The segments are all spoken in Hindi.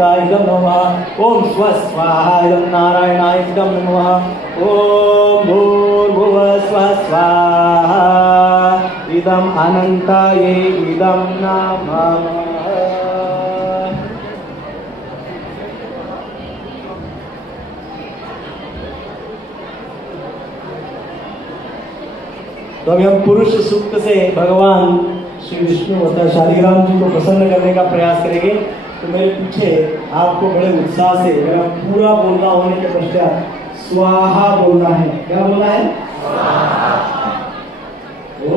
भूतायं नमः। ओम स्वस्वाहाय नारायणाय नमः। ओम भूर्भुवः स्वः स्वाहा इदम् अनंताय इदं नमः। तो अभी हम पुरुष सूक्त से भगवान श्री विष्णु अर्थात शालिग्राम जी को प्रसन्न करने का प्रयास करेंगे। तो मेरे पीछे आपको बड़े उत्साह से मेरा पूरा बोलना होने के पश्चात स्वाहा बोलना है। क्या बोलना है?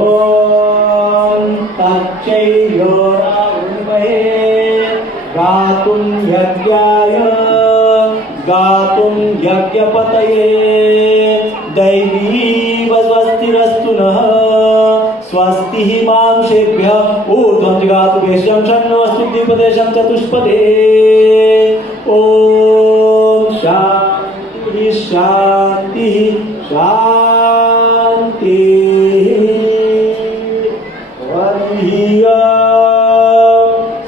ओम तच्चैयोरावृण्महे गातुं यज्ञाय गातुं यज्ञपतये दैवी स्वस्तिरस्तु नः स्वस्ति मांसेभ्यः ऊर्ध्वं जगातु वेश्यं शन्नोऽस्तु द्विपदेशं चतुष्पदे। ओम शांति शांति शांति।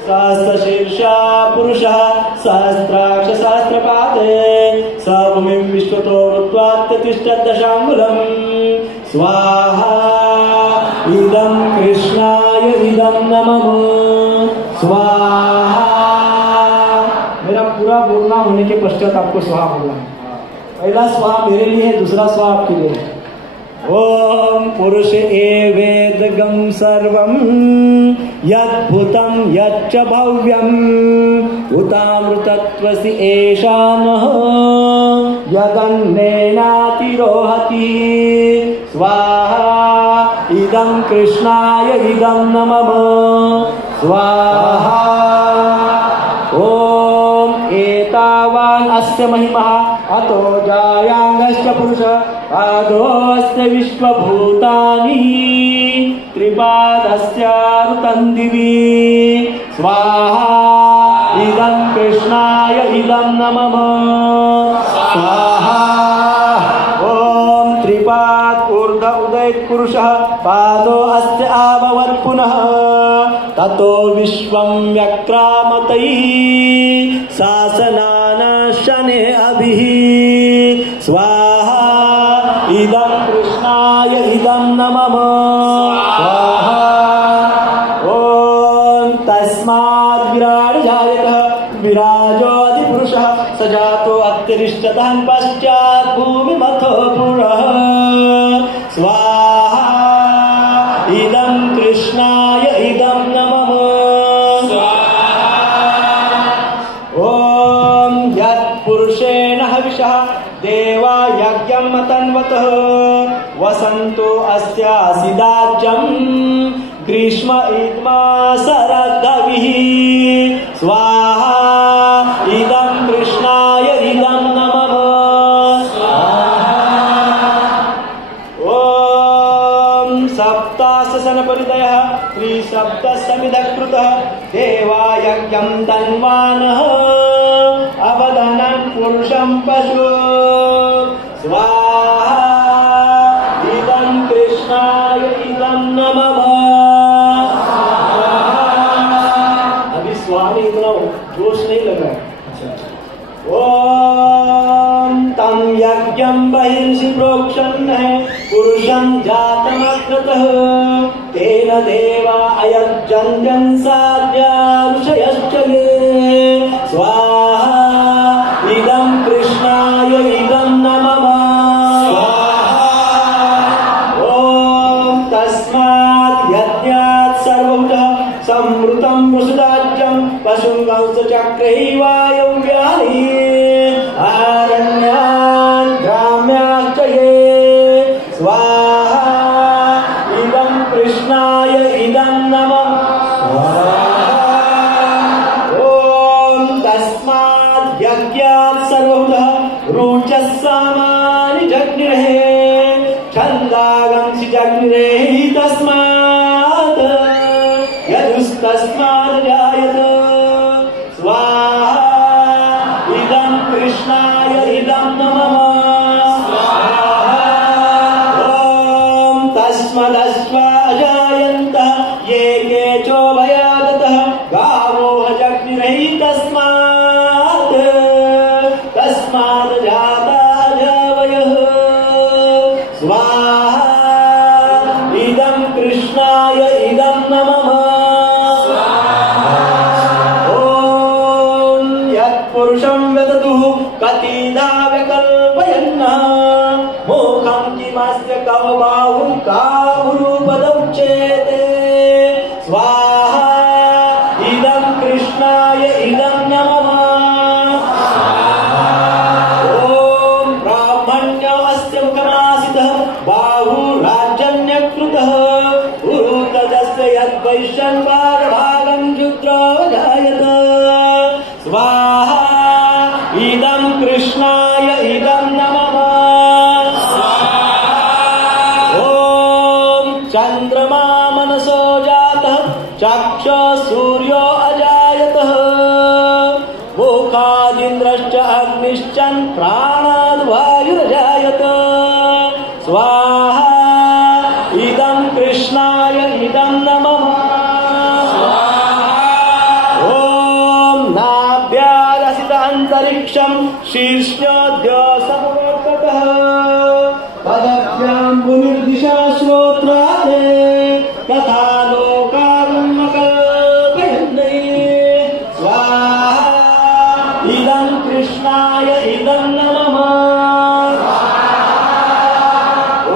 सहस्रशीर्षा पुरुषः सहस्राक्ष सहस्रपादे स भूमिं विश्वतो तिष्ठदशाङ्गुलम्। स्वाहा इदं कृष्णाय इदं नमः। स्वाहा। मेरा पूरा बोलना होने के पश्चात आपको स्वाहा बोलना है। पहला स्वाहा मेरे लिए है, दूसरा स्वाहा आपके लिए है। ओम पुरुष एवेदगं सर्वं यद्भूतं यच्च भव्यं उतामृतत्वसि एषानः यदन्नेनातिरोहति। स्वाहा इदं कृष्णाय इदं नमः। स्वाहा। ओम एतावान् अस्य महिमा अतो जायांगश्च पुरुषः पादोऽस्य विश्वभूतानि त्रिपादस्यारुतं दिवि। स्वाहा इदं कृष्णाय इदं नमः। स्वाहा। ओम त्रिपाद ऊर्ध उदयित पुरुषः पादो अस्य आभवत् पुनः ततो विश्वं व्यक्रामतैः शासनान शने अभिः। स्वाहा इदं कृष्णाय इदं नमः। स्वाहा। ओम तस्माद् विराट जायतः विराजोऽधिपुरुषः स जातो अत्यरिष्टतः पश्चात् भूमिमथो पुरः। स्वाहा इदं कृष्णाय इदं नमः। ओम यत्पुरुषेण हविषः देवा यज्ञं मतन्वतः वसन्तो अस्यासिदाज्यं ग्रीष्म इद्मा शरदभिः। स्वाहा इदं कृष्णाय इदं नमः। ओम सप्ताससन परिदयः त्रिसप्तसमिधकृतः देवा यज्ञं तन्वानः अवदनं पुरुषं पशु। स्वाहा इदं कृष्णाय इदं नमः। अभी स्वामी इतना जोश नहीं लग रहा है। ओम तम यज्ञं बहिर्षि प्रोक्षन् है पुरुषं जातमग्रतः तेन देवा अयज्जन्यन् साध्या ऋषयश्च ये। स्वाहा इदं कृष्णाय इदं नमः। ओम तस्मात् यज्ञात् सर्वभूतः संवृतं वसुदाज्यं पशुंगंसचक्रैः वायव्यानि आरण्यान् ग्राम्याश्च ये। स्वाहा इदं कृष्णाय इदं नमः। ओम तस्मात् यज्ञात् सर्वभूतः रुचः सामानि जग्निरे छन्दागंसि जग्निरे तस्मात् यजुस्तस्मात् जायत। स्वाहा इदं कृष्णाय इदं नमः। ओम तस्मदस्वा अजायन्तः ये केचो भयागतः गावो जग्निरे तस्मात् स्वाहा इदं कृष्णाय इदं नमः ॐ यत्पुरुषं वदतु कतिधा विकल्पयन् मोखं किमस्य कवबाहुं काहुरूपदौच्यते स्वाहा इदं कृष्णाय इदं नमः ॐ ब्राह्मण्यस्य मुखमासितः बाहुराजन्यकृतः उरुतदस्य यद्वैश्यन्वारभागं क्षुद्रोऽजायत स्वाहा इदं कृष्णाय इदं नमः ॐ चन्द्रमा मनसो जातः चक्षुसूर्यो अजायतः मुखादिन्द्रश्च अग्निश्चन् प्राणाद्वायुरजायत स्वाहा इदं कृष्णाय इदं नमः ॐ नाभ्यादसित अन्तरिक्षं शीर्ष्णोऽद्य समवर्ततः पदभ्यां भूमिर्दिशा श्रोत्रादे तथा लोकारुण्मकल्पयन्ते स्वाहा इदं कृष्णाय इदं नमः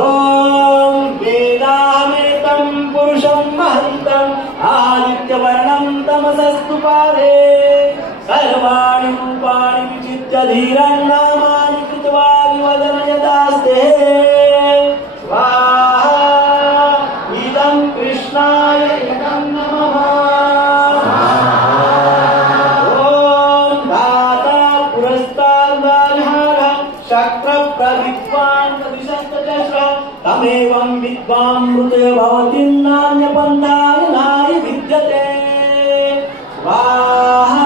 ॐ वेदाहमेतं पुरुषं महन्तम् आदित्यवर्णं तमसस्तु पादे सर्वाणि रूपाणि विचित्य धीरन्नामानि कृत्वा विवदन यदास्ते स्वाहा इदं कृष्णाय इदं नमः ॐ दाता पुरस्ताद्वारिहारः शक्रप्रविद्वान् प्रदिशस्तचस्र तमेवं विद्वामृते भवति नान्यपन्थाय नाय विद्यते स्वाहा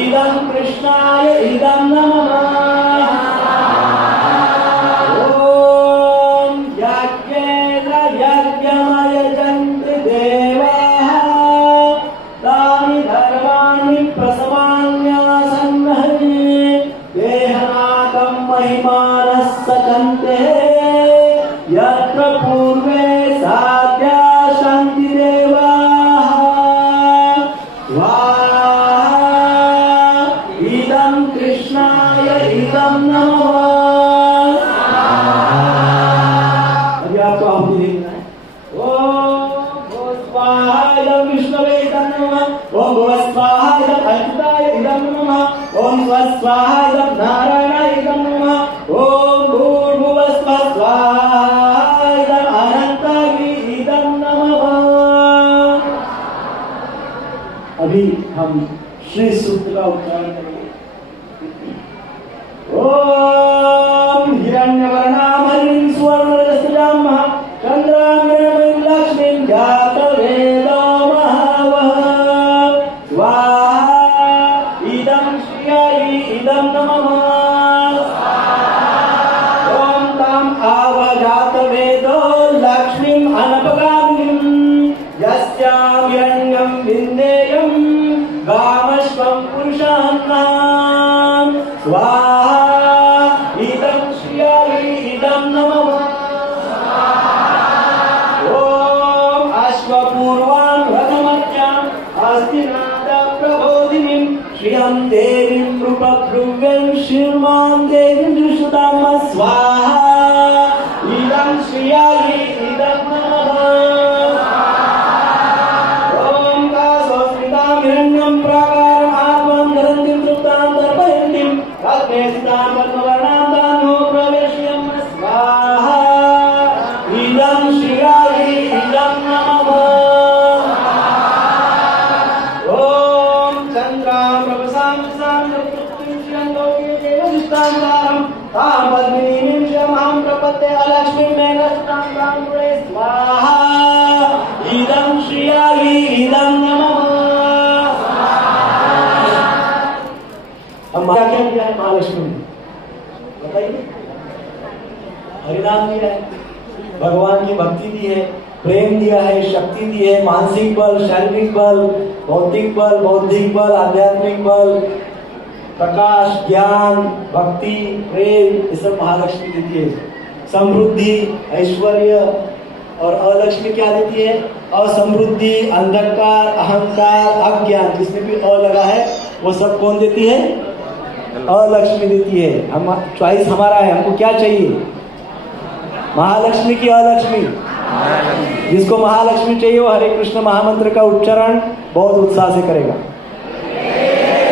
इदं कृष्णाय इदं नमः ॐ यज्ञेन यज्ञमयजन्ति देवाः तानि धर्माणि प्रसवान्यासन्नहि देहनाकं महिमानः सचन्ते यत्र पूर्वे साध्या सन्ति देवाः स्वाहा इदं कृष्णाय इदं नमः अभी आपको आहुति देना है ओम भो स्वाहा इदं विष्णवे इदं नमः ओम भुव स्वाहा इदं अच्युताय इदं नमः ओम स्व स्वाहा इदं नारायणाय इदं नमः ओम भूर्भुवः स्वः स्वाहा इदं अनन्ताय इदं नमः। अभी हम श्री सूक्त का उच्चारण करेंगे। ओम हिरण्यवर्णां हरिं सुवर्णरजस्रजां चन्द्रां हिरण्मयीं लक्ष्मीं जातवेदो महावः स्वाहा इदं श्रियाय इदं नमः ॐ ताम् आवजातवेदो लक्ष्मीम् अनपगामिनीं यस्यां हिरण्यं विन्देयं गामश्वं पुरुषान्नां स्वाहा इदं श्रियाय इदं नमः ॐ अश्वपूर्वां रथमर्चाम् अस्तिनादप्रबोधिनीं श्रियं देवीं नृपभृङ्गं शिर्मां देवीं दुष्टां स्वाहा इदं श्रियाय इदं नमः ॐ कासोस्मितां हिरण्यं प्राकारम् आत्मां धरन्तीं तृप्तां तर्पयन्तीं रत्नेसितां पद्मवर्णां तान्नो प्रवेश्यं स्वाहा इदं श्रियाय इदं नमः ॐ चन्द्रां प्रभसां दिशां नक्षत्रीं श्रियं लोके देवदिष्टां तारं तां पद्मिनीं श्रियमां प्रपद्ये अलक्ष्मीं मेघस्तां तां गुणे स्वाहा इदं श्रियाय इदं नमः। अब क्या क्या किया है महालक्ष्मी ने बताइए। हरिनाम दिया है, भगवान की भक्ति दी है, प्रेम दिया है, शक्ति दी है, मानसिक बल, शारीरिक बल, भौतिक बल, बौद्धिक बल, आध्यात्मिक बल, प्रकाश, ज्ञान, भक्ति, प्रेम, ये सब महालक्ष्मी देती है। समृद्धि, ऐश्वर्य और अलक्ष्मी क्या देती है? असमृद्धि, अंधकार, अहंकार, अज्ञान, जिसमें भी अ लगा है वो सब कौन देती है? अलक्ष्मी देती है। हम चॉइस हमारा है, हमको क्या चाहिए? महालक्ष्मी की अलक्ष्मी? जिसको महालक्ष्मी चाहिए वो हरे कृष्ण महामंत्र का उच्चारण बहुत उत्साह से करेगा।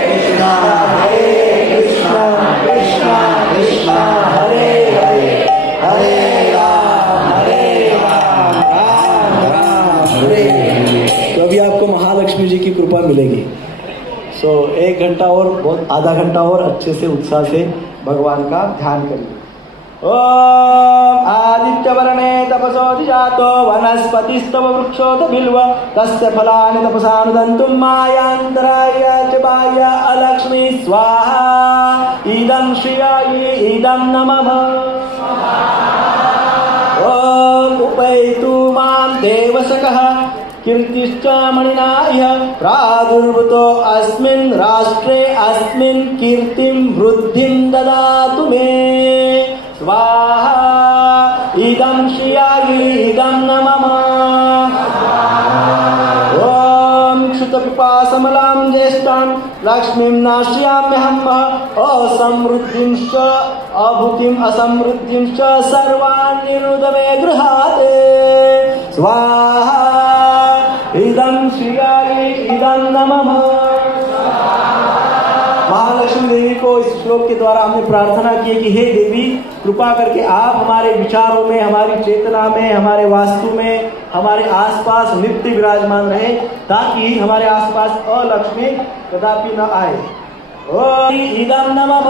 कृष्णा हरे कृष्णा कृष्णा कृष्णा हरे हरे, हरे राम राम राम हरे हरे। तो अभी आपको महालक्ष्मी जी की कृपा मिलेगी। सो 1 घंटा और, बहुत आधा घंटा और अच्छे से उत्साह से भगवान का ध्यान करिए। ओम आदित्यवर्णे तपसोऽधिजातो वनस्पतिस्तव वृक्षोत बिल्व तस्य फलानि तपसानुदन्तुं मायान्तराय च बाह्य अलक्ष्मी स्वाहा इदं श्रियायै इदं नमः। ओम उपैतु मां देवसखः कीर्तिश्च मणिना इह प्रादुर्भूतो अस्मिन् राष्ट्रे अस्मिन् कीर्तिं वृद्धिं ददातु मे स्वाहा इदं श्रियायै इदं नमः। ओम क्षुतपिपासमलां ज्येष्ठां लक्ष्मीं नाश्याम्यहम् असमृद्धिंश्च अभूतिम् असमृद्धिंश्च सर्वान् निर्नुद मे गृहाते स्वाहा इदं श्रियायै इदं नमः। महालक्ष्मी देवी को इस श्लोक के द्वारा हमने प्रार्थना की है कि हे देवी, कृपा करके आप हमारे विचारों में, हमारी चेतना में, हमारे वास्तु में, हमारे आसपास नित्य विराजमान रहे, ताकि हमारे आसपास अलक्ष्मी कदापि न आए। ओम इदं नमः।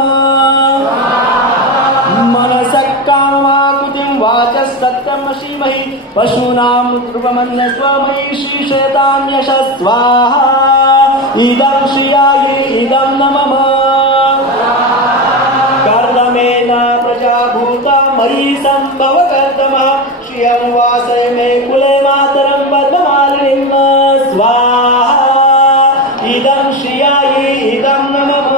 मनसः काममाकुतिं वाचः सत्यं वशीमहि पशूनां ध्रुवमन्यस्वमयि श्रीशयतां यशः स्वाहा इदं श्रियायै इदं नमः। कर्दमेन प्रजाभूता मयि सम्भव कर्दमः श्रियं वासय मे कुले मातरं पद्ममालिनीं स्वाहा इदं श्रियायै इदं नमः।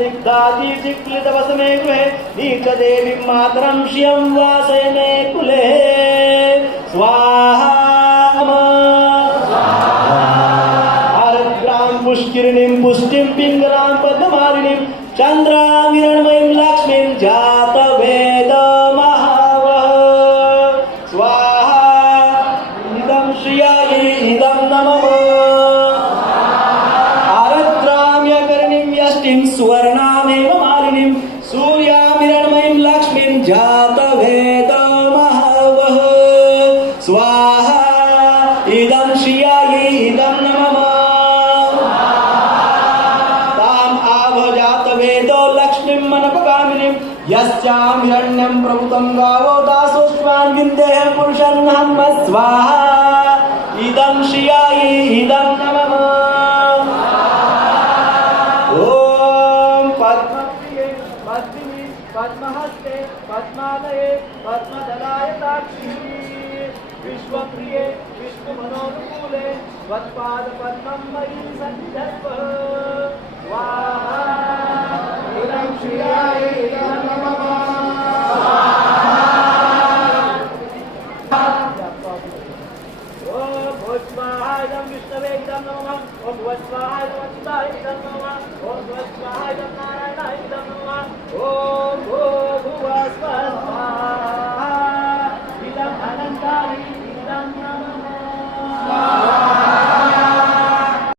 सिद्धाति सिक्लितवसमे गृहे नीचदेवीं मातरं श्रियं वासय मे कुले स्वाहा। आरद्रां पुष्किरणीं पुष्टिं पिङ्गलां पद्ममालिनीं चन्द्रां हिरण्मयीं लक्ष्मीं जातवेदमहावः स्वाहा इदं श्रियायै इदं नमः। सुवर्णामेव मालिनीं सूर्यां हिरण्मयीं लक्ष्मीं जातवेदमहावः स्वाहा इदं श्रियायै इदं नमः। ताम् आव जातवेदो लक्ष्मीं मनपगामिनीं यस्यां हिरण्यं प्रभुतं गावो दासोऽश्वान् विन्देहं पुरुषन्नहं स्वाहा इदं श्रियायै इदं नमः। पद्महस्ते पद्मालये पद्मदलायताक्षी विश्वप्रिये विष्णुमनोनुकूले त्वत्पादपद्मं मयि सन्निधत्व स्वाहा इदं श्रियायै इदं नमः। ओम भुवस्वाहा इदं विष्णवे इदं नमः। ओम भुवस्वाहा इदं अच्युताय इदं नमः। ओम भुवस्वाहा इदं नारायणाय इदं नमः। ओम भूर्भुवः स्वः स्वाहा इदं अनन्तानि